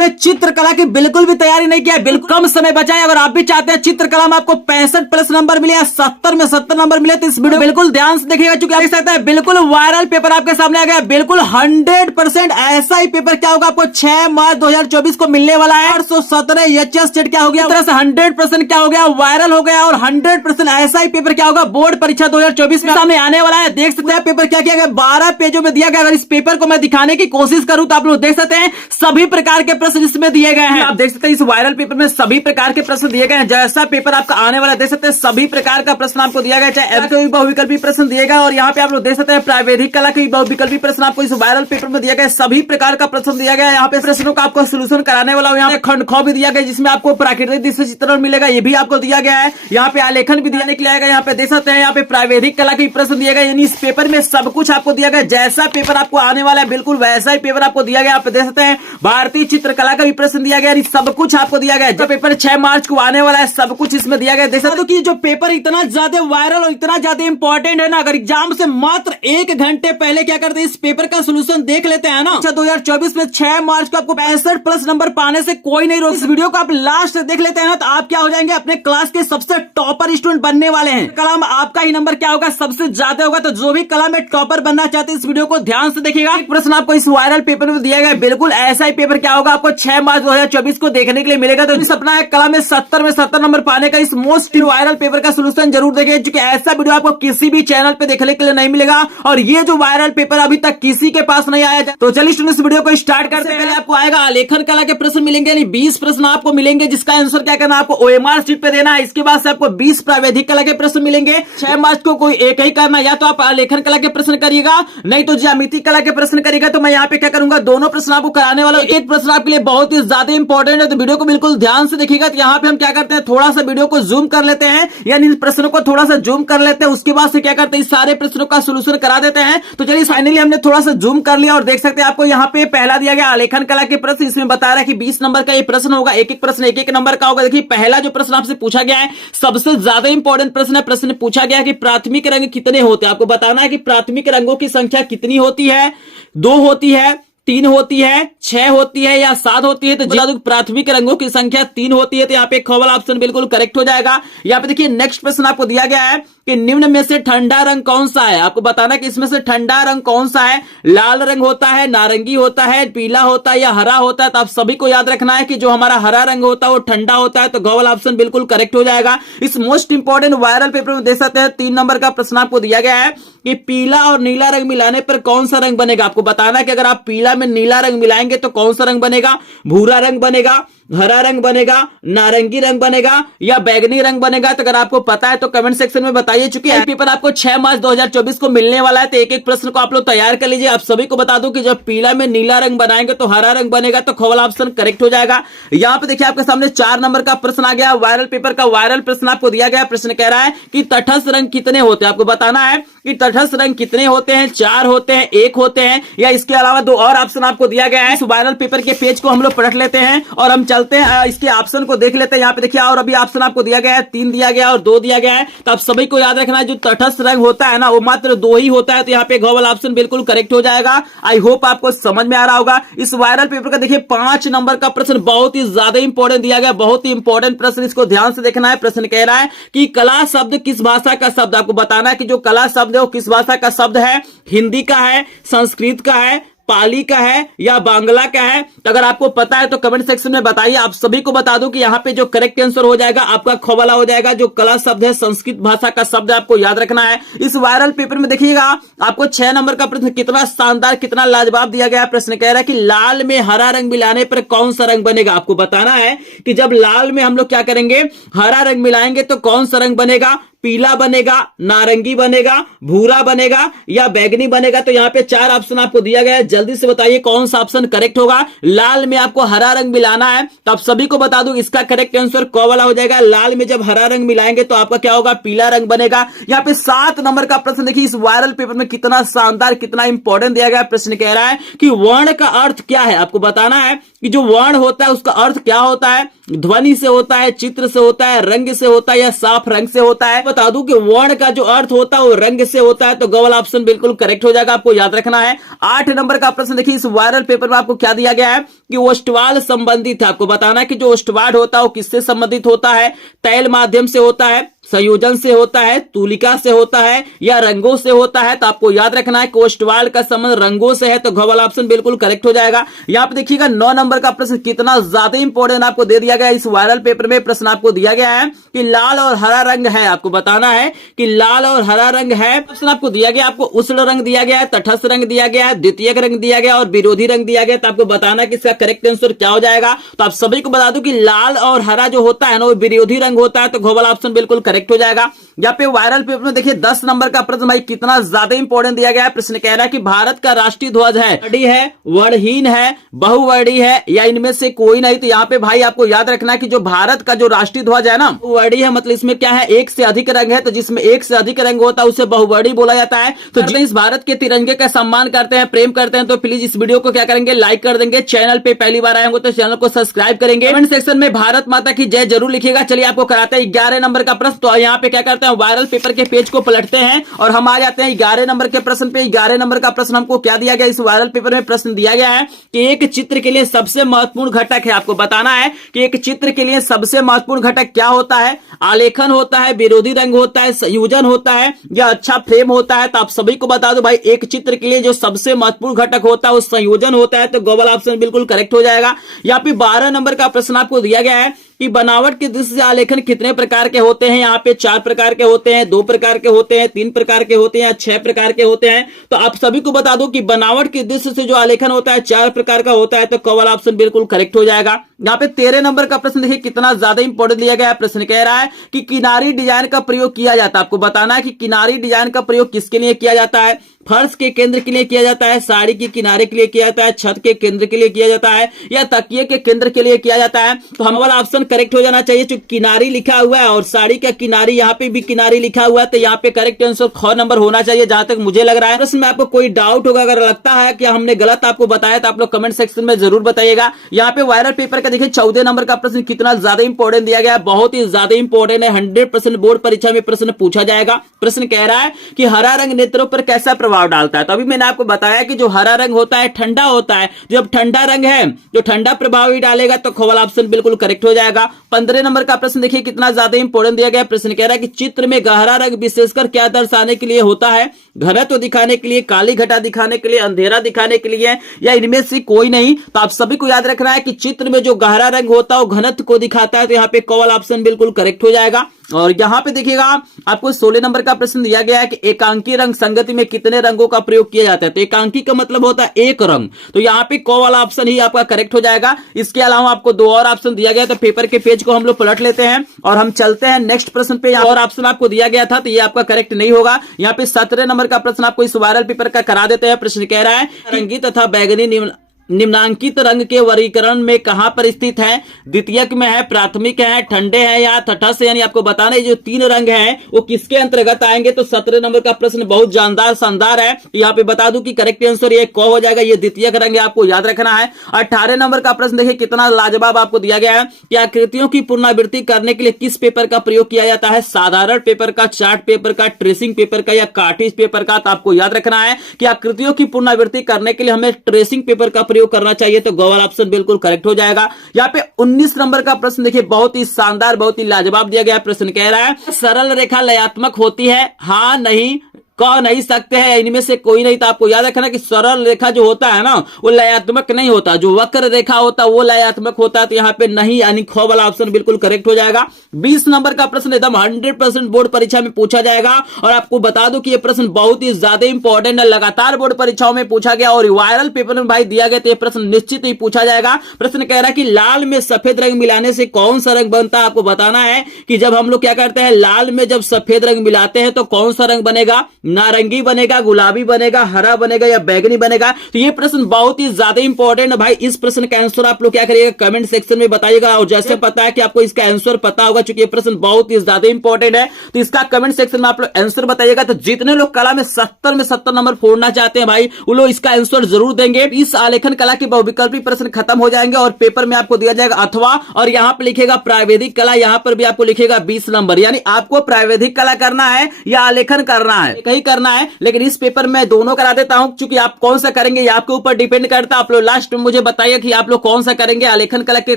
आपने चित्रकला की बिल्कुल भी तैयारी नहीं किया है, बिल्कुल कम समय बचा है। अगर आप भी चाहते हैं चित्रकला में आपको 65+ नंबर मिले या 70 में 70 नंबर मिले तो इस वीडियो बिल्कुल ध्यान से देखिएगा, क्योंकि आप देख सकते हैं बिल्कुल वायरल पेपर आपके सामने आ गया। बिल्कुल 100% ऐसा ही पेपर क्या होगा आपको 6 मार्च 2024 को मिलने वाला है। 817 एचएस सेट क्या हो गया, इस तरह से 100% क्या हो गया, वायरल हो गया। और 100% ऐसा ही पेपर क्या होगा बोर्ड परीक्षा 2024 में सामने आने वाला है। देख सकते हैं पेपर क्या किया गया, 12 पेजों में दिया गया। अगर इस पेपर को मैं दिखाने की कोशिश करूं तो आप लोग देख सकते हैं सभी प्रकार के प्रश्न इसमें दिए गए हैं। आप देख सकते हैं इस वायरल पेपर में सभी प्रकार के प्रश्न दिए गए हैं। जैसा पेपर आपका आने वाला देख सकते हैं सभी प्रकार का प्रश्न आपको दिया गया, चाहे कोई बहुविकल्पी प्रश्न दिया गया। और यहाँ पे आप लोग देख सकते हैं प्रावैधिक कला के बहुविकल्पी प्रश्न आपको इस वायरल पेपर में दिया गया। सभी प्रकार का प्रश्न दिया गया। यहाँ पे प्रश्नों का आपको सोल्यूशन कराने वाला यहाँ पे खंडखो भी दिया गया, जिसमें आपको प्राकृतिक दृश्य चित्रण मिलेगा, ये भी आपको दिया गया है। यहाँ पे आलेखन भी दिया गया। यहाँ पे देख सकते हैं यहाँ पे प्रावैधिक कला के प्रश्न दिया गया। यानी इस पेपर में सब कुछ आपको दिया गया। जैसा पेपर आपको आने वाला है बिल्कुल वैसा ही पेपर आपको दिया गया। आप देख सकते हैं भारतीय चित्रकला का भी प्रश्न दिया गया। सब कुछ आपको दिया गया। जो पेपर 6 मार्च को आने वाला है सब कुछ इसमें दिया गया। देख सकते हो कि जो पेपर इतना ज्यादा वायरल और इतना ज्यादा इंपॉर्टेंट है ना, अगर एग्जाम से मात्र 1 घंटे पहले क्या करते हैं इस पेपर का सोल्यूशन देख लेते हैं ना, 2024 में 6 मार्च को आपको 65+ नंबर पाने से कोई नहीं रोक। इस वीडियो को आप लास्ट से देख लेते हैं ना तो आप क्या हो जाएंगे, अपने क्लास के सबसे टॉपर स्टूडेंट बनने वाले हैं। कला में आपका ही नंबर क्या होगा, सबसे ज्यादा होगा। तो जो भी कला में टॉपर बनना चाहते हैं इस वीडियो को ध्यान से देखिएगा। एक प्रश्न आपको इस वायरल पेपर में दिया गया, बिल्कुल ऐसा ही पेपर क्या होगा आपको 6 मार्च 2024 को देखने के लिए मिलेगा। तो सपना है कला में 70 में 70 नंबर पाने का, इस मोस्ट वायरल पेपर का सोल्यूशन जरूर देखिए, क्योंकि ऐसा वीडियो आपको किसी भी चैनल पे देखने के लिए नहीं मिलेगा। और ये जो वायरल पेपर अभी तक किसी के पास नहीं आया। तो चलिए स्टूडेंट्स इस वीडियो को स्टार्ट करते हैं। पहले आपको आएगा आलेखन कला के प्रश्न मिलेंगे, यानी 20 प्रश्न आपको मिलेंगे, जिसका आंसर क्या करना है आपको ओएमआर शीट पे देना है। इसके बाद से आपको 20 प्रावैधिक कला के प्रश्न मिलेंगे। 6 मार्च को कोई एक ही करना, या तो आप आलेखन कला के प्रश्न करिएगा, नहीं तो ज्यामिति कला के प्रश्न करिएगा। तो मैं यहाँ पे क्या करूंगा, दोनों प्रश्न आपको कराने वाला हूं। एक प्रश्न आपके लिए बहुत ही ज्यादा इंपॉर्टेंट है, तो वीडियो को बिल्कुल ध्यान से देखिएगा। तो यहाँ पे हम क्या करते हैं, थोड़ा सा वीडियो को जूम कर लेते हैं, यानी इन प्रश्नों को थोड़ा सा जूम कर लेते हैं। उसके बाद से क्या करते हैं इस सारे प्रश्नों का सोल्यूशन करा देते हैं। तो चलिए फाइनली हमने थोड़ा सा जूम कर लिया और देख सकते हैं आपको यहाँ पे पहला दिया गया आलेखन कला के प्रश्न। इसमें बता रहा है कि 20 नंबर का ये प्रश्न होगा, एक एक प्रश्न एक एक नंबर का होगा। देखिए पहला जो प्रश्न आपसे पूछा गया है सबसे ज्यादा इंपॉर्टेंट प्रश्न है। प्रश्न पूछा गया कि प्राथमिक रंग कितने होते हैं। आपको बताना है कि प्राथमिक रंगों की संख्या कितनी होती है, 2 होती है, 3 होती है, 6 होती है या 7 होती है। तो बता दूं प्राथमिक रंगों की संख्या 3 होती है। तो यहाँ पे ख वाला ऑप्शन बिल्कुल करेक्ट हो जाएगा। यहाँ पे देखिए नेक्स्ट प्रश्न आपको दिया गया है कि निम्न में से ठंडा रंग कौन सा है। आपको बताना कि इसमें से ठंडा रंग कौन सा है, लाल रंग होता है, नारंगी होता है, पीला होता है या हरा होता है। तो आप सभी को याद रखना है कि जो हमारा हरा रंग होता है वो ठंडा होता है। तो ग वाला ऑप्शन बिल्कुल करेक्ट हो जाएगा। इस मोस्ट इंपॉर्टेंट वायरल पेपर में देख सकते हैं 3 नंबर का प्रश्न आपको दिया गया है कि पीला और नीला रंग मिलाने पर कौन सा रंग बनेगा। आपको बताना है कि अगर आप पीला में नीला रंग मिलाएंगे तो कौन सा रंग बनेगा, भूरा रंग बनेगा, हरा रंग बनेगा, नारंगी रंग बनेगा या बैगनी रंग बनेगा। तो अगर आपको पता है तो कमेंट सेक्शन में बताइए। चूंकि यह पेपर आपको 6 मार्च 2024 को मिलने वाला है, तो एक एक प्रश्न को आप लोग तैयार कर लीजिए। आप सभी को बता दूं कि जब पीला में नीला रंग बनाएंगे तो हरा रंग बनेगा। तो ख वाला ऑप्शन करेक्ट हो जाएगा। यहाँ पे देखिए आपके सामने 4 नंबर का प्रश्न आ गया। वायरल पेपर का वायरल प्रश्न आपको दिया गया। प्रश्न कह रहा है कि तटस्थ रंग कितने होते हैं। आपको बताना है कि तटस्थ रंग कितने होते हैं, 4 होते हैं, 1 होते हैं या इसके अलावा 2 और ऑप्शन आपको दिया गया है। इस वायरल पेपर के पेज को हम लोग पलट लेते हैं और हम चलते हैं इसके ऑप्शन को देख लेते हैं। यहाँ पे देखिए और अभी ऑप्शन आपको दिया गया है, 3 दिया गया और 2 दिया गया है। तो आप सभी को याद रखना है जो तटस्थ रंग होता है ना वो मात्र 2 ही होता है। तो यहाँ पे ग वाला ऑप्शन बिल्कुल करेक्ट हो जाएगा। आई होप आपको समझ में आ रहा होगा। इस वायरल पेपर का देखिए 5 नंबर का प्रश्न बहुत ही ज्यादा इंपॉर्टेंट दिया गया, बहुत ही इंपॉर्टेंट प्रश्न, इसको ध्यान से देखना है। प्रश्न कह रहा है कि कला शब्द किस भाषा का शब्द। आपको बताना है कि जो कला शब्द है वो किस भाषा का शब्द है, हिंदी का है, संस्कृत का है, पाली का है या बांग्ला का है। तो अगर आपको पता है तो कमेंट सेक्शन में बताइए। आप सभी को बता दूं कि यहाँ पे जो करेक्ट आंसर हो जाएगा आपका ख वाला हो जाएगा। जो कला शब्द है संस्कृत भाषा का शब्द आपको याद रखना है। इस वायरल पेपर में देखिएगा आपको 6 नंबर का प्रश्न कितना शानदार कितना लाजवाब दिया गया है। प्रश्न कह रहा है कि लाल में हरा रंग मिलाने पर कौन सा रंग बनेगा। आपको बताना है कि जब लाल में हम लोग क्या करेंगे, हरा रंग मिलाएंगे तो कौन सा रंग बनेगा, पीला बनेगा, नारंगी बनेगा, भूरा बनेगा या बैगनी बनेगा। तो यहाँ पे 4 ऑप्शन आपको दिया गया है। जल्दी से बताइए कौन सा ऑप्शन करेक्ट होगा। लाल में आपको हरा रंग मिलाना है तो आप सभी को बता दूं इसका करेक्ट आंसर क वाला हो जाएगा। लाल में जब हरा रंग मिलाएंगे तो आपका क्या होगा, पीला रंग बनेगा। यहाँ पे 7 नंबर का प्रश्न देखिए इस वायरल पेपर में कितना शानदार कितना इंपॉर्टेंट दिया गया। प्रश्न कह रहा है कि वर्ण का अर्थ क्या है। आपको बताना है कि जो वर्ण होता है उसका अर्थ क्या होता है, ध्वनि से होता है, चित्र से होता है, रंग से होता है या साफ रंग से होता है। बता दूं कि वर्ण का जो अर्थ होता है वो रंग से होता है। तो ग वाला ऑप्शन बिल्कुल करेक्ट हो जाएगा। आपको याद रखना है। 8 नंबर का प्रश्न देखिए इस वायरल पेपर में आपको क्या दिया गया है कि ओष्ठवाल संबंधित है। आपको बताना है कि जो ओष्ठवाड होता है वो किससे संबंधित होता है, तैल माध्यम से होता है, संयोजन से होता है, तूलिका से होता है या रंगों से होता है। तो आपको याद रखना है कि ओष्ठवाल का संबंध रंगों से है, तो घ वाला ऑप्शन बिल्कुल करेक्ट हो जाएगा। यहाँ पे देखिएगा 9 नंबर का प्रश्न कितना ज्यादा इंपॉर्टेंट आपको दे दिया गया है। इस वायरल पेपर में प्रश्न आपको दिया गया है कि लाल और हरा रंग है। आपको बताना है कि लाल और हरा रंग है। प्रश्न आपको दिया गया, आपको उष्ण रंग दिया गया है, तटस्थ रंग दिया गया है, द्वितीयक रंग दिया गया और विरोधी रंग दिया गया। तो आपको बताना है कि इसका करेक्ट आंसर क्या हो जाएगा। तो आप सभी को बता दूं कि लाल और हरा जो होता है ना वो विरोधी रंग होता है, तो घ वाला ऑप्शन बिल्कुल करेक्ट हो जाएगा। यहाँ पे वायरल पेपर में देखिए 10 नंबर का प्रश्न भाई कितना ज्यादा इंपॉर्टेंट दिया गया है। प्रश्न कह रहा है कि भारत का राष्ट्रीय ध्वज है, वर्णहीन है, वर्णहीन है, बहुवर्णीय है या इनमें से कोई नहीं। तो यहाँ पे भाई आपको याद रखना है कि जो भारत का जो राष्ट्रीय ध्वज है ना बहुवर्णीय है, मतलब इसमें क्या है एक से अधिक रंग है। तो जिसमें एक से अधिक रंग होता है उसे बहुवर्णीय बोला जाता है। तो इस भारत के तिरंगे का सम्मान करते हैं, प्रेम करते हैं, तो प्लीज इस वीडियो को क्या करेंगे, लाइक कर देंगे। चैनल पे पहली बार आए होंगे तो चैनल को सब्सक्राइब करेंगे। कमेंट सेक्शन में भारत माता की जय जरूर लिखिएगा। चलिए आपको कराते हैं 11 नंबर का प्रश्न। तो यहाँ पे क्या करते हैं, वायरल पेपर के पेज को पलटते हैं और हम आ जाते हैं 11 नंबर के प्रश्न पे। 11 नंबर का प्रश्न हमको क्या दिया गया, इस वायरल पेपर में प्रश्न दिया गया है कि एक चित्र के लिए सबसे महत्वपूर्ण घटक है। आपको बताना है कि एक चित्र के लिए सबसे महत्वपूर्ण घटक क्या होता है। आलेखन होता है, विरोधी रंग होता है, संयोजन होता है या अच्छा फ्रेम होता है। तो आप सभी को बता दो भाई एक चित्र के लिए जो सबसे महत्वपूर्ण घटक होता है वो संयोजन होता है। तो गो वाला ऑप्शन बिल्कुल करेक्ट हो जाएगा। यहाँ पे 12 नंबर का प्रश्न आपको दिया गया है कि बनावट की दृष्टि से आलेखन कितने प्रकार के होते हैं। यहाँ पे 4 प्रकार के होते हैं, 2 प्रकार के होते हैं, 3 प्रकार के होते हैं या 6 प्रकार के होते हैं। तो आप सभी को बता दो कि बनावट की दृष्टि से जो आलेखन होता है 4 प्रकार का होता है। तो क वाला ऑप्शन बिल्कुल करेक्ट हो जाएगा। यहाँ पे 13 नंबर का प्रश्न देखिए कितना ज्यादा इंपॉर्टेंट दिया गया है। प्रश्न कह रहा है कि किनारी डिजाइन का प्रयोग किया जाता है। आपको बताना है कि किनारी डिजाइन का प्रयोग किसके लिए किया जाता है। फर्श के केंद्र के लिए किया जाता है, साड़ी के किनारे के लिए किया जाता है, छत के केंद्र के लिए किया जाता है या तकिए के केंद्र के लिए किया जाता है। तो हम वाला ऑप्शन करेक्ट हो जाना चाहिए। जो किनारी लिखा हुआ है और साड़ी का किनारी यहाँ पे भी किनारी लिखा हुआ है, तो यहाँ पे करेक्ट आंसर ख नंबर होना चाहिए जहां तक मुझे लग रहा है। प्रश्न में आपको कोई डाउट होगा, अगर लगता है कि हमने गलत आपको बताया तो आप लोग कमेंट सेक्शन में जरूर बताइएगा। यहाँ पे वायरल पेपर का देखिए 14 नंबर का प्रश्न कितना ज्यादा इंपॉर्टेंट दिया गया है, बहुत ही ज्यादा इंपॉर्टेंट है। 100% बोर्ड परीक्षा में प्रश्न पूछा जाएगा। प्रश्न कह रहा है कि हरा रंग नेत्रों पर कैसा प्रभाव डालता है। तो अभी मैंने आपको बताया कि जो हरा रंग होता है ठंडा होता है। जब ठंडा रंग है जो ठंडा प्रभाव ही डालेगा, तो ख वाला ऑप्शन बिल्कुल करेक्ट हो जाएगा। 15 नंबर का प्रश्न देखिए कितना ज्यादा इंपॉर्टेंट दिया गया। प्रश्न कह रहा है कि चित्र में गहरा रंग विशेषकर क्या दर्शाने के लिए होता है। घनत्व दिखाने के लिए, काली घटा दिखाने के लिए, अंधेरा दिखाने के लिए या इनमें से कोई नहीं। तो आप सभी को याद रखना है कि चित्र में जो गहरा रंग होता है वो घनत्व को दिखाता है। तो यहाँ पे क वाला ऑप्शन बिल्कुल करेक्ट हो जाएगा। और यहाँ पे देखिएगा आपको 16 नंबर का प्रश्न दिया गया है कि एकांकी रंग संगति में कितने रंगों का प्रयोग किया जाता है। तो एकांकी का मतलब होता है एक रंग। तो यहाँ पे क वाला ऑप्शन ही आपका करेक्ट हो जाएगा। इसके अलावा आपको 2 और ऑप्शन दिया गया। तो पेपर के पेज को हम लोग पलट लेते हैं और हम चलते हैं नेक्स्ट प्रश्न पे। और ऑप्शन आपको दिया गया था तो ये आपका करेक्ट नहीं होगा। यहाँ पे 17 नंबर का प्रश्न आपको इस वायरल पेपर का करा देते हैं। प्रश्न कह रहा है रंगी तथा बैगनी निम्नांकित रंग के वर्गीकरण में कहां पर स्थित है। द्वितीयक में है, प्राथमिक है, ठंडे है या तटस्थ। यानी आपको बताना है जो 3 रंग हैं वो किसके अंतर्गत आएंगे। तो 17 नंबर का प्रश्न बहुत जानदार शानदार है। यहाँ पे बता दूं कि करेक्ट आंसर ये क हो जाएगा। ये द्वितीयक रंग है, आपको याद रखना है। 18 नंबर का प्रश्न देखिए कितना लाजवाब आपको दिया गया है कि आकृतियों की पुनरावृत्ति करने के लिए किस पेपर का प्रयोग किया जाता है। साधारण पेपर का, चार्ट पेपर का, ट्रेसिंग पेपर का या कार्टेज पेपर का। तो आपको याद रखना है कि आकृतियों की पुनरावृत्ति करने के लिए हमें ट्रेसिंग पेपर का करना चाहिए। तो गो वाला ऑप्शन बिल्कुल करेक्ट हो जाएगा। यहाँ पे 19 नंबर का प्रश्न देखिए बहुत ही शानदार, बहुत ही लाजवाब दिया गया। प्रश्न कह रहा है सरल रेखा लयात्मक होती है, हाँ नहीं, कह नहीं सकते हैं, इनमें से कोई नहीं। तो आपको याद रखना कि सरल रेखा जो होता है ना वो लयात्मक नहीं होता, जो वक्र रेखा होता है वो लयात्मक होता है। तो यहाँ पे नहीं, यानी ख वाला ऑप्शन बिल्कुल करेक्ट हो जाएगा। 20 नंबर का प्रश्न एकदम 100% बोर्ड परीक्षा में पूछा जाएगा। और आपको बता दूं कि ये प्रश्न बहुत ही ज्यादा इंपॉर्टेंट है, लगातार बोर्ड परीक्षाओं में पूछा गया और वायरल पेपर में भाई दिया गया। तो ये प्रश्न निश्चित ही पूछा जाएगा। प्रश्न कह रहा है कि लाल में सफेद रंग मिलाने से कौन सा रंग बनता है। आपको बताना है कि जब हम लोग क्या करते हैं, लाल में जब सफेद रंग मिलाते हैं तो कौन सा रंग बनेगा। नारंगी बनेगा, गुलाबी बनेगा, हरा बनेगा या बैगनी बनेगा। तो ये प्रश्न बहुत ही ज्यादा इंपॉर्टेंट है भाई। इस प्रश्न का आंसर आप लोग क्या करिएगा, कमेंट सेक्शन में बताइएगा। और जैसे पता है कि आपको इसका आंसर पता होगा, क्योंकि ये प्रश्न बहुत ही ज्यादा इंपॉर्टेंट है, तो इसका कमेंट सेक्शन में आप लोग आंसर बताइएगा। तो जितने लोग कला में 70 में 70 नंबर फोड़ना चाहते हैं भाई, वो लोग इसका आंसर जरूर देंगे। इस आलेखन कला के बहुविकल्पी प्रश्न खत्म हो जाएंगे और पेपर में आपको दिया जाएगा अथवा, और यहां पर लिखेगा प्राविधिक कला, यहां पर भी आपको लिखेगा 20 नंबर। यानी आपको प्राविधिक कला करना है या आलेखन करना है। ही करना है, लेकिन इस पेपर में दोनों करा देता हूं, क्योंकि आप कौन सा करेंगे ये आपके ऊपर डिपेंड करता है। आप लोग लास्ट में मुझे बताइए कि आप लोग कौन सा करेंगे, आलेखन कला के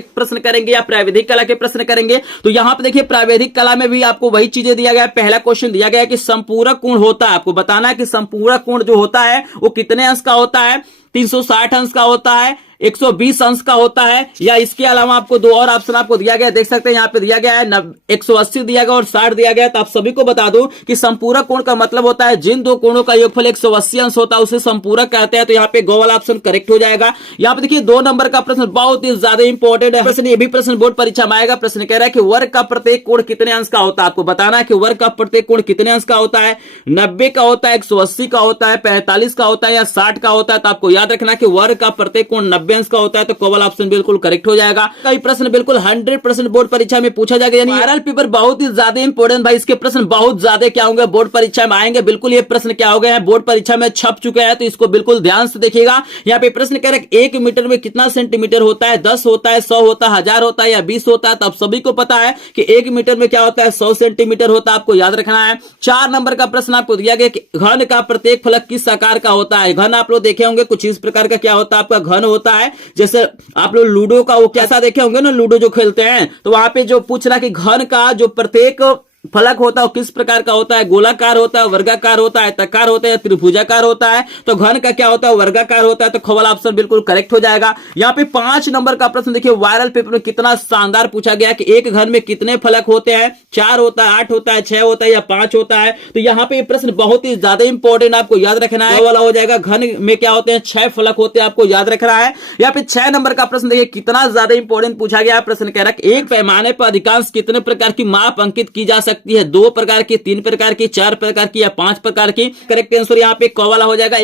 प्रश्न करेंगे या प्राविधिक कला के प्रश्न करेंगे। तो यहां पे देखिए प्राविधिक कला में भी आपको वही चीजें दिया गया है। पहला क्वेश्चन दिया गया है कि संपूरक कोण होता है, आपको बताना है कि संपूरक कोण जो होता है वो कितने अंश का होता है, 360 अंश का होता है, 120 अंश का होता है, या इसके अलावा आपको दो और ऑप्शन आपको दिया गया है, देख सकते हैं यहाँ पे दिया गया है 180 दिया गया और 60 दिया गया है। तो आप सभी को बता दूं कि संपूरक कोण का मतलब होता है जिन दो कोणों का योगफल 180 अंश होता है उसे संपूरक कहते हैं। तो यहाँ पे गो वाला ऑप्शन करेक्ट हो जाएगा। यहाँ पे देखिए 2 नंबर का प्रश्न बहुत ही ज्यादा इंपॉर्टेंट है प्रश्न, ये भी प्रश्न बोर्ड परीक्षा में आएगा। प्रश्न कह रहा है कि वर्ग का प्रत्येक कोण कितने अंश का होता है, आपको बताना है कि वर्ग का प्रत्येक कोण कितने अंश का होता है, 90 का होता है, 180 का होता है, 45 का होता है या 60 का होता है। तो आपको याद रखना कि वर्ग का प्रत्येक कोण 90 अंश का होता है। तो वाला ऑप्शन बिल्कुल करेक्ट हो जाएगा। कई प्रश्न बिल्कुल 100% बोर्ड परीक्षा में पूछा जाएगा, यानी वायरल पेपर बहुत ही ज्यादा इंपॉर्टेंट भाई, इसके प्रश्न बहुत ज्यादा क्या होंगे बोर्ड परीक्षा में आएंगे। बिल्कुल ये प्रश्न क्या हो गए हैं बोर्ड परीक्षा में छप चुके हैं, तो इसको बिल्कुल ध्यान से देखिएगा। यहाँ पे प्रश्न कह रहे हैं 1 मीटर में कितना सेंटीमीटर होता है, 10 होता है, 100 होता है, 1000 होता है या 20 होता है। तो आप सभी को पता है कि 1 मीटर में क्या होता है 100 सेंटीमीटर होता है, आपको याद रखना है। 4 नंबर का प्रश्न आपको दिया गया कि घन का प्रत्येक फलक किस आकार का होता है। घन आप लोग देखे होंगे कुछ इस प्रकार का क्या होता है, आपका घन होता है, जैसे आप लोग लूडो का वो कैसा देखे होंगे ना, लूडो जो खेलते हैं, तो वहां पे जो पूछ रहा है कि घन का जो प्रत्येक फलक होता है किस प्रकार का होता है, गोलाकार होता है, वर्गाकार होता है, तकार होता है, त्रिभुजाकार होता है। तो घन का क्या होता है वर्गाकार होता है। तो ख वाला ऑप्शन बिल्कुल करेक्ट हो जाएगा। यहाँ पे 5 नंबर का प्रश्न देखिए वायरल पेपर में कितना शानदार पूछा गया कि एक घन में कितने फलक होते हैं, 4 होता है, 8 होता है, 6 होता है या 5 होता है। तो यहाँ पे प्रश्न बहुत ही ज्यादा इंपॉर्टेंट आपको याद रखना है, वाला हो जाएगा। घन में क्या होते हैं 6 फलक होते हैं, आपको याद रखना है। यहाँ पे 6 नंबर का प्रश्न देखिए कितना ज्यादा इंपॉर्टेंट पूछा गया। प्रश्न कह रहा है एक पैमाने पर अधिकांश कितने प्रकार की माप अंकित की जा सकती है, 2 प्रकार की, 3 प्रकार की, 4 प्रकार की या 5 प्रकार की। करेक्ट आंसर यहाँ पे क वाला हो जाएगा।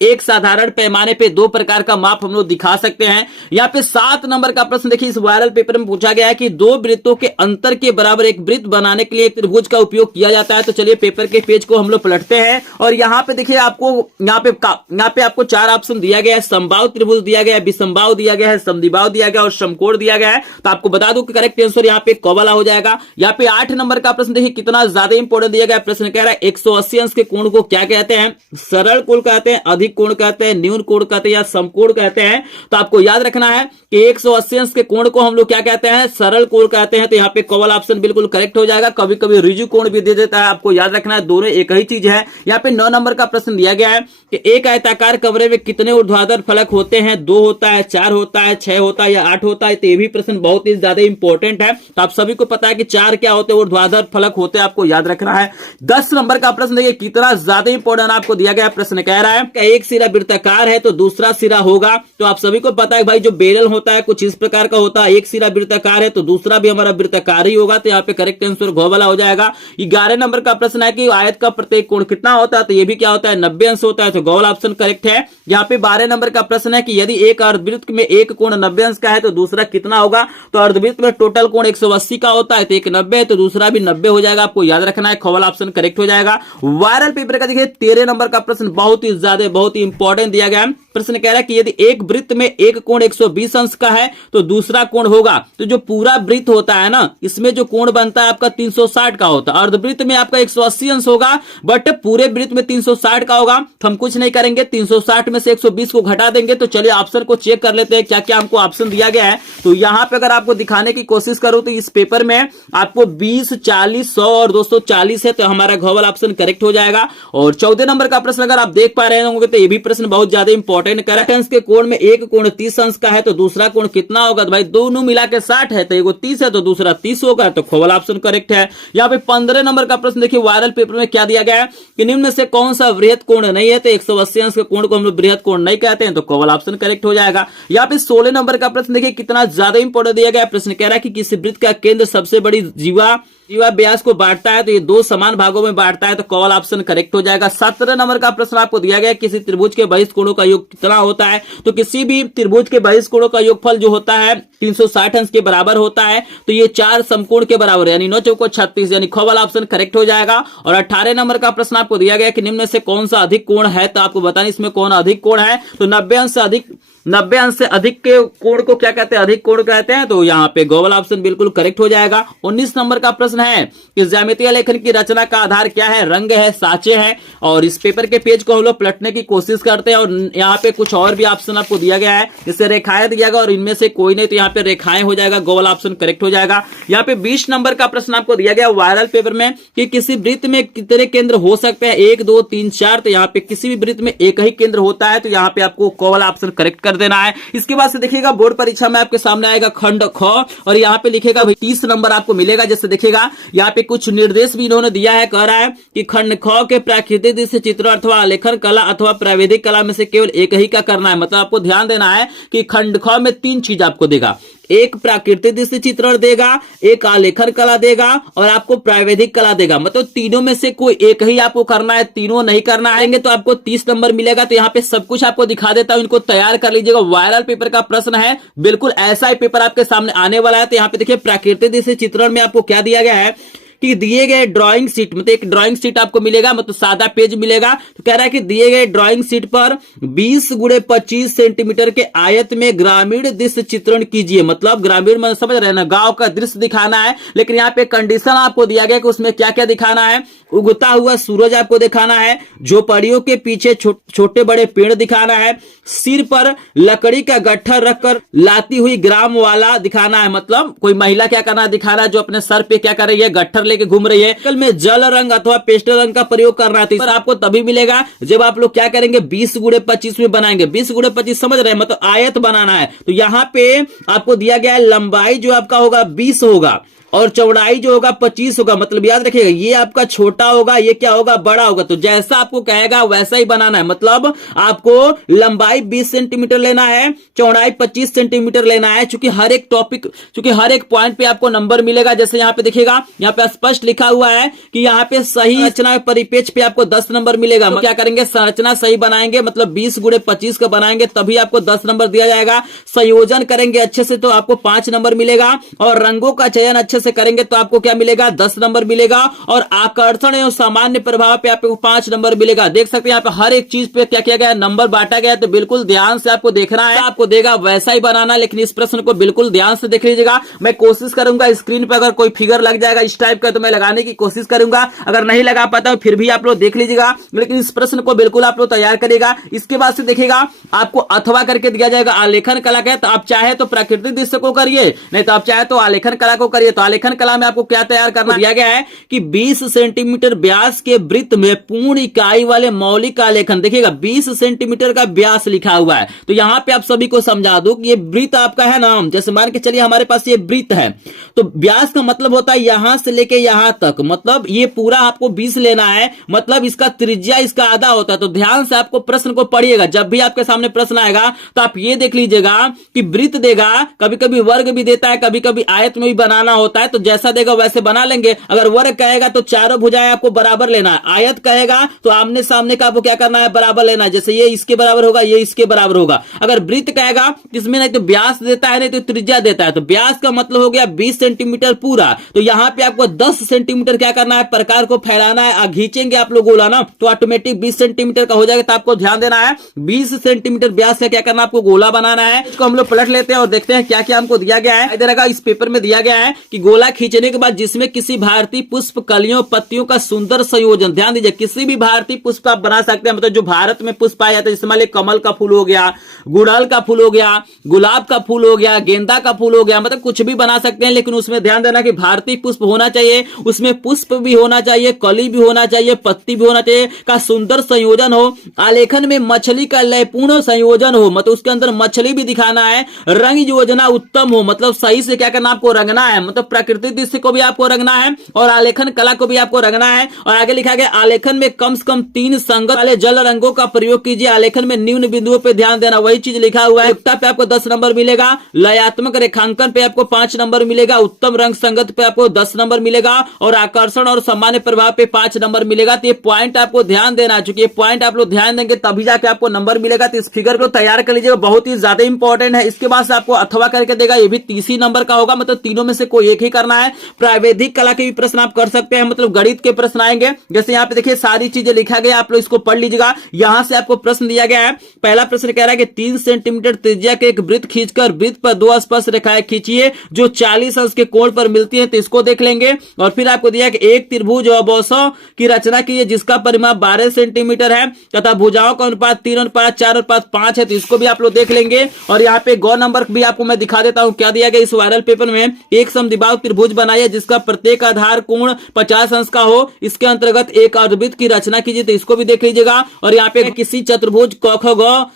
एक साधारण पैमाने पे 2 प्रकार का माप हम लोग दिखा सकते हैं। यहाँ पे 7 नंबर का प्रश्न देखिए इस वायरल पेपर में पूछा गया है कि 2 वृत्तों के अंतर के बराबर एक वृत्त बनाने के लिए एक त्रिभुज का उपयोग किया जाता है। तो चलिए पेपर के पेज को हम लोग पलटते हैं और यहाँ पे देखिए आपको यहाँ पे आपको 4 ऑप्शन दिया गया है। समबाहु त्रिभुज दिया गया है, विषमबाहु दिया गया है, समद्विबाहु दिया गया और समकोण दिया गया है। तो आपको बता दूं कि करेक्ट आंसर यहाँ पे क वाला हो जाएगा। यहाँ पे 8 नंबर का प्रश्न देखिए कितना ज्यादा इंपॉर्टेंट दिया गया। प्रश्न कह रहा है 180 अंश के कोण को क्या कहते हैं, सरल कोण कहते हैं, अधिक कोण कहते हैं, न्यून कोण कहते हैं या समकोण कहते हैं। तो आपको याद रखना है कि 180 अंश के कोण को हम लोग क्या कहते हैं, सरल कोण कहते हैं। तो यहाँ पे क वाला ऑप्शन बिल्कुल करेक्ट हो जाएगा। कभी कभी ऋजु कोण भी दे देता है, आपको याद रखना है दोनों एक ही चीज है। यहाँ पे 9 नंबर का प्रश्न दिया गया है कि एक आयताकार कमरे में कितने ऊर्ध्वाधर फलक होते हैं, 2 होता है, 4 होता है, 6 होता है या 8 होता है। तो ये भी प्रश्न बहुत ही ज्यादा इंपॉर्टेंट है। तो आप सभी को पता है कि 4 क्या होते हैं ऊर्ध्वाधर फलक होते हैं, आपको याद रखना है। 10 नंबर का प्रश्न देखिए कितना ज्यादा इंपॉर्टेंट आपको दिया गया। प्रश्न कह रहा है कि एक सिरा वृत्ताकार है तो दूसरा सिरा होगा। तो आप सभी को पता है भाई जो बेरल होता है कुछ इस प्रकार का होता है, एक सिरा वृत्ताकार है तो दूसरा भी हमारा वृत्ताकार ही होगा। तो यहाँ पे करेक्ट आंसर घ वाला हो जाएगा। 11 नंबर का प्रश्न है कि आयत का प्रत्येक कोण कितना होता है, तो ये भी क्या होता है 90 अंश होता है। तो घ वाला ऑप्शन करेक्ट है। यहाँ पे 12 नंबर का प्रश्न है कि यदि एक अर्धवृत्त में एक कोण 90 अंश का है तो दूसरा कितना होगा। तो अर्धवृत्त में टोटल कोण 180 का होता है, तो एक 90 है तो दूसरा भी 90 हो जाएगा। आपको याद रखना है, ख वाला ऑप्शन करेक्ट हो जाएगा। वायरल पेपर का देखिए 13 नंबर का प्रश्न बहुत ही ज्यादा बहुत ही इंपॉर्टेंट दिया गया है। प्रश्न कह रहा है कि यदि एक वृत्त में एक कोण 120 अंश का है तो दूसरा कोण होगा। तो जो पूरा वृत्त होता है ना, इसमें जो कोण बनता है आपका 360 का होता है। अर्धवृत्त में आपका 180 अंश होगा, बट पूरे वृत्त में 360 का होगा। तो हम कुछ नहीं करेंगे, 360 में से 120 को घटा देंगे। तो चलिए ऑप्शन को चेक कर लेते हैं क्या क्या हमको ऑप्शन दिया गया है। तो यहां पे अगर आपको दिखाने की कोशिश करूं तो इस पेपर में आपको 20, 40, 100 और 240 है। तो हमारा घ वाला ऑप्शन करेक्ट हो जाएगा। और 14 नंबर का प्रश्न अगर आप देख पा रहे होंगे तो ये भी प्रश्न बहुत ज्यादा इंपॉर्टेंट। करेक्ट अंश के कोण में एक कोण 30 अंश का है तो दूसरा कोण कितना होगा। तो भाई दोनों मिला के 60 है, तो एगो 30 है तो दूसरा 30 होगा। तो ख वाला ऑप्शन करेक्ट है। यहाँ पे 15 नंबर का प्रश्न देखिए वायरल पेपर में क्या दिया गया है कि निम्न में से कौन सा वृहत कोण नहीं है। तो 180 अंश के कोण को हम लोग वृहत कोण नहीं कहते हैं। तो क वाला ऑप्शन करेक्ट हो जाएगा। यहाँ पे 16 नंबर का प्रश्न देखिए कितना ज्यादा इंपॉर्टेंट दिया गया। प्रश्न कह रहा है कि किसी वृत्त का केंद्र सबसे बड़ी जीवा व्यास को बांटता है तो ये 2 समान भागों में बांटता है। तो क वाला ऑप्शन करेक्ट हो जाएगा। 17 नंबर का प्रश्न आपको दिया गया किसी त्रिभुज के बहिष्ठ कोणों का योग कितना होता है। तो किसी भी त्रिभुज के बहिष्ठ कोणों का योगफल जो होता है 360 अंश के बराबर होता है। तो ये 4 समकोण के बराबर यानी 9 चौको 36, यानी ख वाला ऑप्शन करेक्ट हो जाएगा। और 18 नंबर का प्रश्न आपको दिया गया कि निम्न में से कौन सा अधिक कोण है। तो आपको बताना इसमें कौन अधिक कोण है। तो 90 अंश से अधिक 90 अंश से अधिक के कोण को क्या कहते हैं, अधिक कोण कहते हैं। तो यहाँ पे ग वाला ऑप्शन बिल्कुल करेक्ट हो जाएगा। 19 नंबर का प्रश्न है कि ज्यामितीय लेखन की रचना का आधार क्या है, रंग है, साचे है। और इस पेपर के पेज को हम लोग पलटने की कोशिश करते हैं और यहाँ पे कुछ और भी ऑप्शन आपको दिया गया है, जिससे रेखाएं दिया गया और इनमें से कोई नहीं, तो यहाँ पे रेखाएं हो जाएगा, ग वाला ऑप्शन करेक्ट हो जाएगा। यहाँ पे 20 नंबर का प्रश्न आपको दिया गया वायरल पेपर में कि किसी वृत्त में कितने केंद्र हो सकते हैं, 1 2 3 4। तो यहाँ पे किसी भी वृत्त में एक ही केंद्र होता है, तो यहाँ पे आपको क वाला ऑप्शन करेक्ट कर देना है। इसके बाद से देखिएगा बोर्ड परीक्षा में आपके सामने आएगा खंड ख और यहाँ पे लिखेगा 30 नंबर आपको मिलेगा। जैसे देखिएगा यहाँ पे कुछ निर्देश भी इन्होंने दिया है, कह रहा है कि खंड ख के प्राकृतिक दृश्य चित्र अथवा आलेखन कला अथवा प्राविधिक कला में से केवल एक ही का करना है। मतलब आपको ध्यान देना है कि खंड ख में 3 चीज आपको देगा, एक प्राकृतिक दृश्य चित्रण देगा, एक आलेखन कला देगा और आपको प्राविधिक कला देगा। मतलब तीनों में से कोई एक ही आपको करना है, तीनों नहीं करना है तो आपको 30 नंबर मिलेगा। तो यहाँ पे सब कुछ आपको दिखा देता हूं, इनको तैयार कर लीजिएगा। वायरल पेपर का प्रश्न है, बिल्कुल ऐसा ही पेपर आपके सामने आने वाला है। तो यहाँ पे देखिए प्राकृतिक दृश्य चित्रण में आपको क्या दिया गया है कि दिए गए ड्राइंग शीट, मतलब एक ड्राइंग शीट आपको मिलेगा, मतलब सादा पेज मिलेगा। तो कह रहा है कि दिए गए ड्राइंग शीट पर 20 × 25 सेंटीमीटर के आयत में ग्रामीण दृश्य चित्रण कीजिए। मतलब ग्रामीण में समझ रहे हैं ना, गांव का दृश्य दिखाना है। लेकिन यहाँ पे कंडीशन आपको दिया गया कि उसमें क्या क्या दिखाना है, उगता हुआ सूरज आपको दिखाना है, झोपड़ियों के पीछे छोटे बड़े पेड़ दिखाना है, सिर पर लकड़ी का गट्ठर रखकर लाती हुई ग्राम वाला दिखाना है। मतलब कोई महिला क्या करना है, दिखाना है, जो अपने सर पे क्या कर रही है, गट्ठर लेके घूम रही है। कल में जल रंग अथवा पेस्टल रंग का प्रयोग करना है। तो आपको तभी मिलेगा जब आप लोग क्या करेंगे, 20 × 25 में बनाएंगे। 20 × 25 समझ रहे हैं, मतलब आयत बनाना है। तो यहाँ पे आपको दिया गया है लंबाई जो आपका होगा 20 होगा और चौड़ाई जो होगा 25 होगा। मतलब याद रखिएगा, ये आपका छोटा होगा, ये क्या होगा, बड़ा होगा। तो जैसा आपको कहेगा वैसा ही बनाना है। मतलब आपको लंबाई 20 सेंटीमीटर लेना है, चौड़ाई 25 सेंटीमीटर लेना है। चूंकि हर एक टॉपिक, चूंकि हर एक पॉइंट पे आपको नंबर मिलेगा। जैसे यहाँ पे देखिएगा, यहाँ पे स्पष्ट लिखा हुआ है कि यहाँ पे सही रचना परिपेक्ष पे आपको 10 नंबर मिलेगा। तो क्या करेंगे, संरचना सही बनाएंगे, मतलब 20 × 25 का बनाएंगे, तभी आपको 10 नंबर दिया जाएगा। संयोजन करेंगे अच्छे से तो आपको 5 नंबर मिलेगा और रंगों का चयन अच्छे से करेंगे तो आपको क्या मिलेगा, 10 नंबर मिलेगा। और आकर्षण एवं सामान्य प्रभाव पे आपको 5 नंबर मिलेगा। देख सकते हैं यहाँ पे हर एक चीज पे क्या किया गया, नंबर बांटा गया। तो बिल्कुल ध्यान से आपको देखना है, आपको देगा वैसा ही बनाना। लेकिन इस प्रश्न को बिल्कुल ध्यान से देख लीजिएगा। मैं कोशिश करूंगा स्क्रीन पर अगर कोई फिगर लग जाएगा इस टाइप का तो मैं लगाने की कोशिश करूंगा, अगर नहीं लगा पाता हूं फिर भी आप लोग देख लीजिएगा। लेकिन इस प्रश्न को बिल्कुल आप लोग तैयार करेगा। इसके बाद से देखिएगा आपको अथवा करके दिया जाएगा आलेखन कला का। तो आप चाहे तो प्राकृतिक दृश्य को करिए, नहीं तो आप चाहे तो आलेखन कला को करिए। तो आलेखन कला में आपको क्या तैयार करना दिया गया है कि 20 सेंटीमीटर व्यास के वृत्त में पूर्ण इकाई वाले मौलिक आलेखन। देखिएगा 20 सेंटीमीटर का व्यास लिखा हुआ है। तो यहां पे आप सभी को समझा दूं कि ये वृत्त आपका है ना, जैसे मान के चलिए हमारे पास ये वृत्त है, तो व्यास का मतलब होता है यहां से लेके यहां तक। मतलब ये पूरा आपको 20 लेना है, मतलब इसका त्रिज्या इसका आधा होता है। तो ध्यान से आपको प्रश्न को पढ़िएगा। जब भी आपके सामने प्रश्न आएगा तो आप ये देख लीजिएगा कि वृत्त देगा, कभी कभी वर्ग भी देता है, कभी कभी आयत में भी बनाना होता है। तो जैसा देगा वैसे बना लेंगे। अगर वर्ग कहेगा तो चारों भुजाएं आपको बराबर लेना है, आयत कहेगा तो आमने सामने का आपको क्या करना है, बराबर लेना है। जैसे ये इसके बराबर होगा, ये इसके बराबर होगा। अगर वृत्त कहेगा इसमें नहीं तो व्यास देता है, नहीं तो त्रिज्या देता है। तो व्यास का मतलब हो गया 20 सेंटीमीटर पूरा। तो यहां पे आपको 10 सेंटीमीटर क्या करना है, प्रकार को फैलाना है। खींचेंगे आप लोग गोला ना तो ऑटोमेटिक 20 सेंटीमीटर का हो जाएगा। तो आपको ध्यान देना है 20 सेंटीमीटर व्यास का क्या करना है, आपको गोला बनाना है। इसको हम लोग पलट लेते हैं और देखते हैं क्या क्या हमको दिया गया है। इधर इस पेपर में दिया गया है कि गोला खींचने के बाद जिसमें किसी भारतीय पुष्प कलियों पत्तियों का सुंदर संयोजन। ध्यान दीजिए, किसी भी भारतीय पुष्प आप बना सकते हैं। मतलब जो भारत में पुष्प पाया जाता है, जैसे मान लीजिए कमल का फूल हो गया, गुड़हल का फूल हो गया, गुलाब का फूल हो गया, गेंदा का फूल हो गया, मतलब कुछ भी बना सकते हैं। लेकिन उसमें ध्यान देना कि भारतीय पुष्प होना चाहिए, उसमें पुष्प भी होना चाहिए, कली भी होना चाहिए, पत्ती भी होना चाहिए, का सुंदर संयोजन हो। आलेखन में मछली का लयपूर्ण संयोजन हो, मतलब उसके अंदर मछली भी दिखाना है। रंग योजना उत्तम हो, मतलब सही से क्या करना, आपको रंगना है। मतलब प्राकृतिक दृश्य को भी आपको रंगना है और आलेखन कला को भी आपको रंगना है। और आगे लिखा गया आलेखन में कम से कम 3 संगत वाले जल रंगों का प्रयोग कीजिए। आलेखन में निम्न बिंदुओं पे ध्यान देना, वही चीज लिखा हुआ है। एकता पे आपको 10 नंबर मिलेगा, लयात्मक रेखांकन पे आपको 5 नंबर मिलेगा, उत्तम रंग संगत पे आपको 10 नंबर मिलेगा और आकर्षण और सामान्य प्रभाव पे 5 नंबर मिलेगा। तो ये पॉइंट आपको ध्यान देना, चूंकि ये पॉइंट आप लोग ध्यान देंगे तभी जाके आपको नंबर मिलेगा। तो इस फिगर को तैयार कर लीजिएगा, बहुत ही ज्यादा इंपॉर्टेंट है। इसके बाद आपको अथवा करके देगा, ये भी 30 नंबर का होगा। मतलब तीनों में से कोई एक ही नहीं करना है। प्राविधिक कला के भी प्रश्न आप कर सकते हैं, मतलब गणित के प्रश्न आएंगे। जैसे यहाँ पे देखिए सारी चीजें लिखा गया, आप लोग इसको पढ़ लीजिएगा। यहां से आपको प्रश्न दिया गया है। पहला प्रश्न कह रहा है कि 3 सेंटीमीटर त्रिज्या के एक वृत्त खींचकर वृत्त पर 2 स्पर्श रेखाएं खींचिए जो 40 अंश के कोण पर मिलती है, तो इसको देख लेंगे। और फिर आपको दिया कि एक त्रिभुज अबौसों की रचना कीजिए जिसका परिमाप 12 सेंटीमीटर है तथा भुजाओं का अनुपात 3:4:5 है, तो इसको भी आप लोग देख लेंगे। और यहाँ पे गौ नंबर भी आपको मैं दिखा देता हूं क्या दिया गया इस वायरल पेपर में। एक समद्विबाहु त्रिभुज बनाइए जिसका प्रत्येक आधार कोण 50 अंश का हो, इसके अंतर्गत एक अर्धवृत्त की रचना कीजिए, तो इसको भी देख लीजिएगा। और यहाँ पे किसी चतुर्भुज क ख ग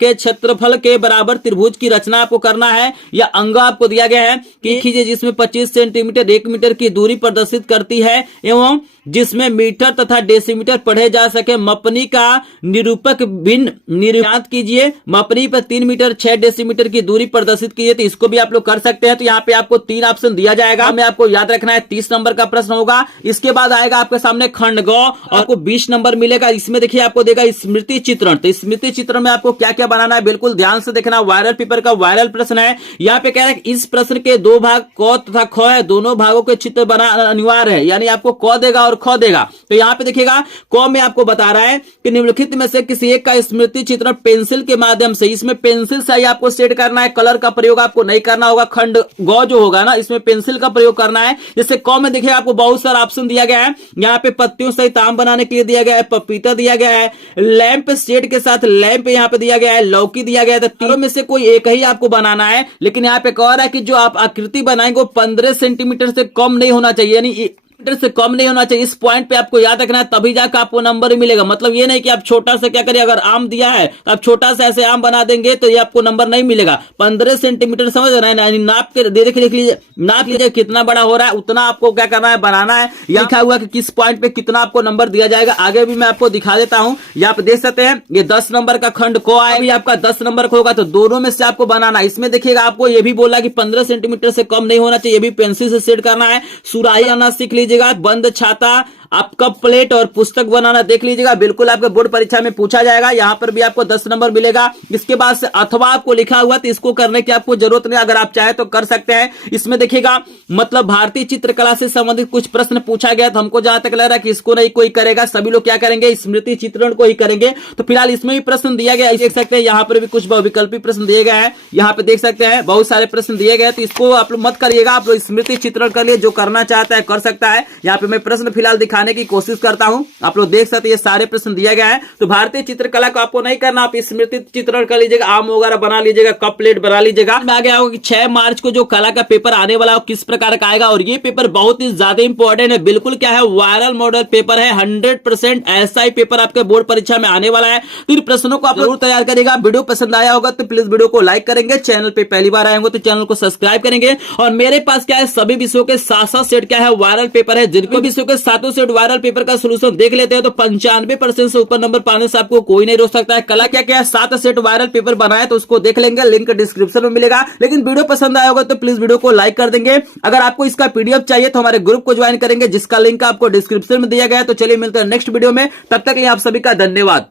के क्षेत्रफल के बराबर त्रिभुज की रचना आपको करना है। या अंग आपको दिया गया है कि खींचिए जिसमें 25 सेंटीमीटर 1 मीटर की दूरी प्रदर्शित करती है एवं जिसमें मीटर तथा डेसीमीटर पढ़े जा सके। मपनी का निरूपक भिन्न निर्यात कीजिए। मपनी पर 3 मीटर 6 डेसीमीटर की दूरी प्रदर्शित कीजिए, तो इसको भी आप लोग कर सकते हैं। तो यहाँ पे आपको 3 ऑप्शन दिया जाएगा, में आपको याद रखना है। 30 नंबर का प्रश्न होगा। इसके बाद आएगा आपके सामने खंड ग, आपको 20 नंबर मिलेगा। इसमें देखिए आपको देगा स्मृति चित्रण, तो स्मृति चित्रण में आपको क्या क्या बनाना है बिल्कुल ध्यान से देखना। वायरल पेपर का वायरल प्रश्न है। यहाँ पे कह रहा है इस प्रश्न के 2 भाग क तथा ख है, दोनों भागों के चित्र बनाना अनिवार्य है, यानी आपको क देगा और ख देगा। तो यहाँ पे देखिएगा क में आपको बता रहा है कि निम्नलिखित में से किसी एक का स्मृति चित्रण पेंसिल के माध्यम से, इसमें पेंसिल से ही आपको सेट करना है, कलर का प्रयोग आपको नहीं करना होगा। खंड ग जो होगा ना इसमें पेंसिल का प्रयोग करना है। जैसे क में देखिए आपको बहुत सारा ऑप्शन दिया गया है। यहाँ पे पत्तियों सहित आम बनाने के लिए दिया गया है, पपीता दिया गया है, लैंप शेड के साथ लैंप यहाँ पे दिया गया है, लौकी दिया गया है। तो तीनों में से कोई एक ही आपको बनाना है। लेकिन यहाँ पे कह रहा है कि जो आप आकृति बनाएंगे वो 15 सेंटीमीटर से कम नहीं होना चाहिए, यानी से कम नहीं होना चाहिए। इस पॉइंट पे आपको याद रखना है, तभी जाकर आपको नंबर मिलेगा। मतलब ये नहीं कि आप छोटा सा क्या करिए, अगर आम दिया है तो आप छोटा सा ऐसे आम बना देंगे तो ये आपको नंबर नहीं मिलेगा। 15 सेंटीमीटर समझ रहे हैं, नाप के देख लीजिए, नाप लीजिए कितना बड़ा हो रहा है उतना आपको क्या करना है, बनाना है। लिखा हुआ कि किस पॉइंट पे कितना आपको नंबर दिया जाएगा, आगे भी मैं आपको दिखा देता हूँ। यहाँ पे देख सकते हैं ये 10 नंबर का खंड को आया, भी आपका 10 नंबर का होगा, तो दोनों में से आपको बनाना। इसमें देखिएगा आपको ये भी बोला कि 15 सेंटीमीटर से कम नहीं होना चाहिए, ये भी पेंसिल से सेट करना है। सुराही आना सीख लीजिएगा, बंद छाता, आप कप प्लेट और पुस्तक बनाना देख लीजिएगा, बिल्कुल आपके बोर्ड परीक्षा में पूछा जाएगा। यहां पर भी आपको 10 नंबर मिलेगा। इसके बाद से अथवा आपको लिखा हुआ, तो इसको करने की आपको जरूरत नहीं, अगर आप चाहे तो कर सकते हैं। इसमें देखिएगा मतलब भारतीय चित्रकला से संबंधित कुछ प्रश्न पूछा गया, तो हमको जहां तक लग रहा है कि इसको नहीं कोई करेगा, सभी लोग क्या करेंगे, स्मृति चित्रण को ही करेंगे। तो फिलहाल इसमें भी प्रश्न दिया गया, देख सकते हैं यहाँ पर भी कुछ विकल्पी प्रश्न दिए गए हैं। यहाँ पे देख सकते हैं बहुत सारे प्रश्न दिए गए, तो इसको आप लोग मत करिएगा, आप लोग स्मृति चित्रण कर लिए, जो करना चाहता है कर सकता है। यहाँ पे मैं प्रश्न फिलहाल दिखाने की कोशिश करता हूं, आप लोग देख सकते हैं ये सारे प्रश्न दिया गया है। तो भारतीय चित्रकला को आपको नहीं करना, आप स्मृति चित्रण कर लीजिएगा, आम वगैरह बना लीजिएगा, कप प्लेट बना लीजिएगा। मैं आगे आऊंगा कि 6 मार्च को जो कला का पेपर आने वाला है किस प्रकार का आएगा, और ये पेपर बहुत ही ज्यादा इंपॉर्टेंट है, बिल्कुल क्या है वायरल मॉडल पेपर है, 100% ऐसा ही पेपर आपके बोर्ड परीक्षा में आने वाला है। तो इन प्रश्नों को आप जरूर तैयार करेगा। वीडियो पसंद आया होगा तो प्लीज वीडियो को लाइक करेंगे, चैनल पे पहली बार आए होंगे तो चैनल को सब्सक्राइब करेंगे। और मेरे पास क्या है, सभी विषयों के 7 सेट क्या है वायरल पेपर है, जिनको विषयों के 7 सेट वायरल पेपर का सोल्यूशन देख लेते हैं तो 95% से ऊपर नंबर पाने से आपको कोई नहीं रोक सकता है। कला क्या क्या है, 7 सेट वायरल पेपर बनाए तो उसको देख लेंगे, लिंक डिस्क्रिप्शन में मिलेगा। लेकिन वीडियो पसंद आया होगा तो प्लीज वीडियो को लाइक कर देंगे। अगर आपको इसका पीडीएफ चाहिए तो हमारे ग्रुप को ज्वाइन करेंगे, जिसका लिंक आपको डिस्क्रिप्शन में दिया गया है। तो चलिए मिलते हैं नेक्स्ट वीडियो में, तब तक के लिए आप सभी का धन्यवाद।